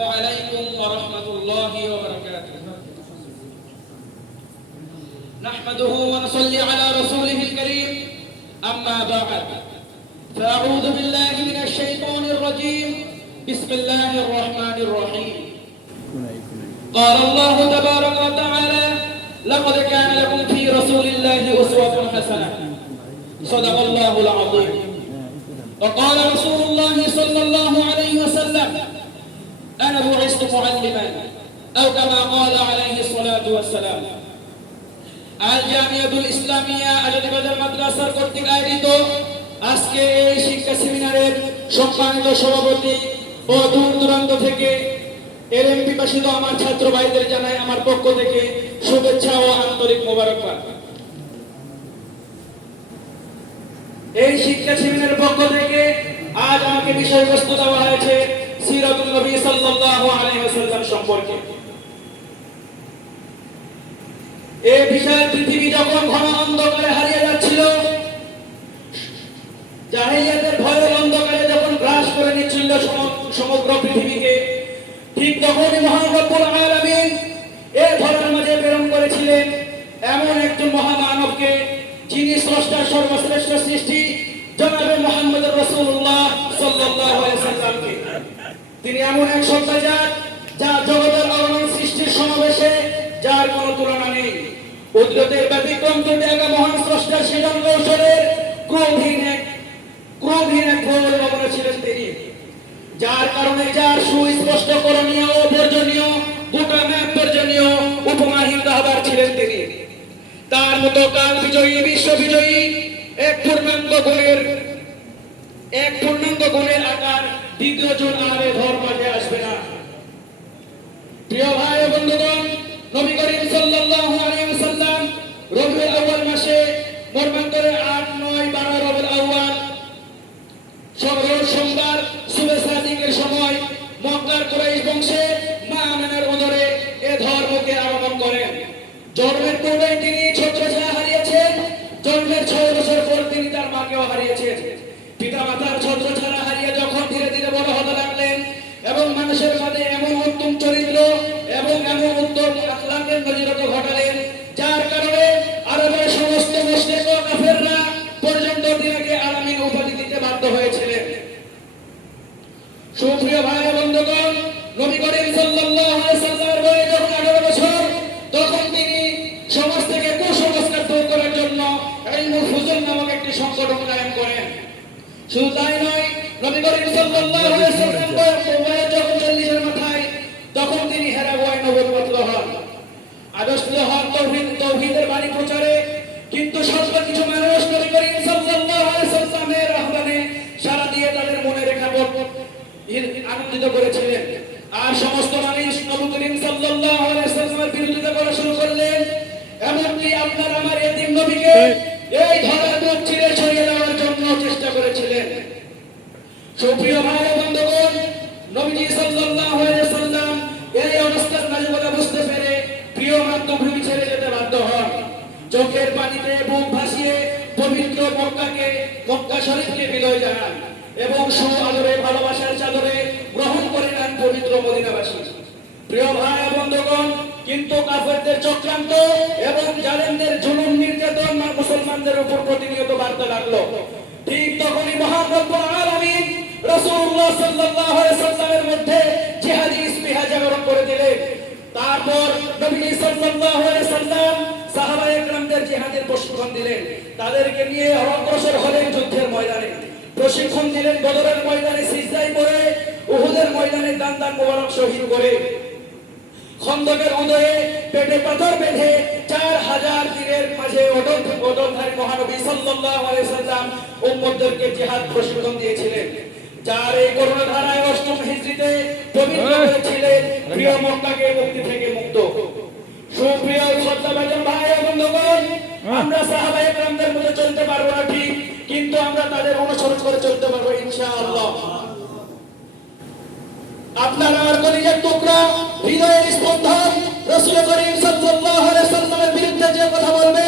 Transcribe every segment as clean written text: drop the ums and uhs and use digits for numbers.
عليكم ورحمة الله وبركاته. نحمده ونصلي على رسوله الكريم. أما بعد فأعوذ بالله من الشيطان الرجيم. بسم الله الرحمن الرحيم. قال الله تبارك وتعالى: لقد كان لكم في رسول الله أسوة حسنة. صدق الله العظيم. وقال رسول الله صلى الله عليه وسلم: أنا بعثت معلما أو كما قال عليه الصلاة والسلام. আল জামিয়াতুল ইসলামিয়া আজাদিবাজার মাদ্রাসার কর্তৃক আয়োজিত আজকে এই শিক্ষা সেমিনারের সম্মানিত সভাপতি ও দূর দূরান্ত থেকে এলএম পিপাসিত আমার ছাত্র ভাইদের জানাই আমার পক্ষ থেকে শুভেচ্ছা ও আন্তরিক মোবারকবাদ। এই শিক্ষা সেমিনারের পক্ষ থেকে আজ আমাকে বিষয়বস্তু দেওয়া হয়েছে সিরাতুন নবী সাল্লাল্লাহু আলাইহি ওয়াসাল্লাম সম্পর্কে। এই বিশাল পৃথিবী যখন ঘন অন্ধকারে হারিয়ে যাচ্ছিল, জাহেলিয়াতের ভয়ের অন্ধকারে যখন গ্রাস করে নিচ্ছিল সমগ্র পৃথিবীকে, ঠিক তখনই মহান রব্বুল আলামিন এই ধরার মাঝে প্রেরণ করেছিলেন এমন একজন মহামানবকে, যিনি স্রষ্টার সর্বশ্রেষ্ঠ সৃষ্টি জনাবে মুহাম্মদুর রাসূলুল্লাহ সাল্লাল্লাহু আলাইহি ওয়াসাল্লামকে। তিনি এমন এক সত্তাজাত যা জগতের অগণন সৃষ্টির সমাবেশে যার কোনো তুলনা নেই। উদ্রতের ব্যতিক্রম তুলে আগা মহান স্রষ্টার সৃজন কৌশলের ক্রোধহীন এক ছিলেন তিনি, যার কারণে যার সুস্পষ্ট করণীয় ও বর্জনীয় গোটা ম্যাপ বর্জনীয় উপমাহীন রাহবার ছিলেন তিনি। তার মতো কাল বিজয়ী বিশ্ব বিজয়ী এক পূর্ণাঙ্গ গুণের আকার দ্বিতীয় জন আর ধর্মে আসবে না। প্রিয় ভাই ও বন্ধুগণ, নবী করিম সাল্লাল্লাহু আলাইহি ওয়াসাল্লাম রবিউল আউয়াল মাসে মর্মান্তরে 8, 9, 12 রবিউল আউয়াল সোমবার সুবে সাদিকের সময় মক্কার কুরাইশ বংশে মা আমিনার উদরে এ ধর্মকে আগমন করেন। জন্মের পূর্বে তিনি ছত্রছায়া হারিয়েছেন, জন্মের 6 বছর পর তিনি তার মাকেও হারিয়েছেন। পিতা মাতার ছত্রছায়া হারিয়ে যখন ধীরে ধীরে বড় হতে লাগলেন এবং মানুষের মাঝে এমন উত্তম চরিত্র এবং এমন উত্তম আখলাকের নজিরত ঘটালেন, যার কারণে আরবের সমস্ত মুশরিক ও কাফেররা পর্যন্ত তিনাকে আলামিন উপাধি দিতে বাধ্য হয়েছিলেন। সুপ্রিয় ভাই ও বন্ধুগণ, নবী করিম সাল্লাল্লাহু আলাইহি ওয়াসাল্লামের বয়স যখন 18 বছর, তখন তিনি সমাজ থেকে কুসংস্কার দূর করার জন্য ইলমুল ফুজুল নামক একটি সংগঠন কায়েম করেন। শুধু তাই নয়, নবী করিম সাল্লাল্লাহু আলাইহি ওয়াসাল্লাম বয়স যখন 40 এর মাথায়, তখন তিনি হেরা গুহায় নবুয়ত হন, আদর্শিত হন তাওহীদের বাণী প্রচারে। কিন্তু কিছু মানুষ নবী করিম সাল্লাল্লাহু আলাইহি ওয়াসাল্লামের আহ্বানে সাড়া দিয়ে তাদের মনে রেখা আনন্দিত করেছিলেন। আর সমস্ত মানুষ নবী করিম সাল্লাল্লাহু আলাইহি ওয়াসাল্লামের বিরোধিতা করা শুরু করলেন। এমনকি আপনার আমার এতিম নবীকে এই ধরা দুঃখ ছিঁড়ে ছড়িয়ে দেওয়ার জন্য চেষ্টা করেছিলেন। সুপ্রিয় ভাই ও বন্ধুগণ, নবীজি সাল্লাল্লাহু আলাইহি ওয়াসাল্লাম এই অবস্থার নাজুকতা বুঝতে পেরে প্রিয় মাতৃভূমি ছেড়ে যেতে বাধ্য হন। চোখের পানিতে বুক ভাসিয়ে পবিত্র মক্কা শরীফকে বিদায় জানান এবং আদরে ভালোবাসার চাদরে গ্রহণ করে নেন পবিত্র মদিনাবাসী। প্রিয় ভাই ও বন্ধুগণ, কিন্তু কাফেরদের চক্রান্ত এবং জালেমদের জুলুম নির্যাতন মুসলমানদের উপর প্রতিনিয়ত বাড়তে লাগলো। ঠিক তখনই মহান রব্বুল আলামিন রাসূলুল্লাহ সাল্লাল্লাহু আলাইহি ওয়াসাল্লামের মধ্যে জিহাদি স্পৃহা জাগরণ করে দিলেন। তারপর নবী সাল্লাল্লাহু আলাইহি ওয়াসাল্লাম সাহাবায়ে কেরামদের জিহাদের প্রশিক্ষণ দিলেন। তাদেরকে নিয়ে অগ্রসর হলেন যুদ্ধের ময়দানে, প্রশিক্ষণ দিলেন বদরের ময়দানে সিজদায় পড়ে, উহুদের ময়দানে দান মোবারক শহীদ করে, খন্দকের উদয়ে পেটে পাথর বেঁধে 4000 তীরের মাঝে অটলধারী মহানবী সাল্লাল্লাহু আলাইহি ওয়াসাল্লাম উম্মতদেরকে জিহাদ প্রশিক্ষণ দিয়েছিলেন। যার এই করুণা ধারায় 8ম হিজরিতে পবিত্র করেছিলেন প্রিয় মক্কাকে মুক্তি থেকে মুক্ত। সুপ্রিয় শ্রদ্ধাভাজন ভাই ও বন্ধুগণ, আমরা সাহাবায়ে কেরামদের মতো চলতে পারবো না ঠিক, কিন্তু আমরা তাদের অনুসরণ করে চলতে পারবো ইনশাআল্লাহ। আপনার আমার কলিজার টুকরা, হৃদয়ের স্পন্দন রাসূল করিম সাল্লাল্লাহু আলাইহি ওয়াসাল্লামের বিরুদ্ধে যে কথা বলবে,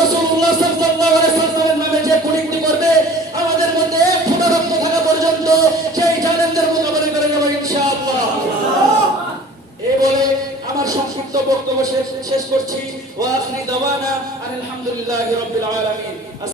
রাসূলুল্লাহ সাল্লাল্লাহু আলাইহি ওয়াসাল্লামের নামে যে কুনীতি করবে, আমাদের মধ্যে এক ফোঁটা রক্ত থাকা পর্যন্ত সেই জালেমদের মোকাবিলা করে নেব ইনশাআল্লাহ। বক্তব্য শেষ করছি। ওয়া আখিরি দাওয়ানা আলহামদুলিল্লাহি রাব্বিল আলামিন।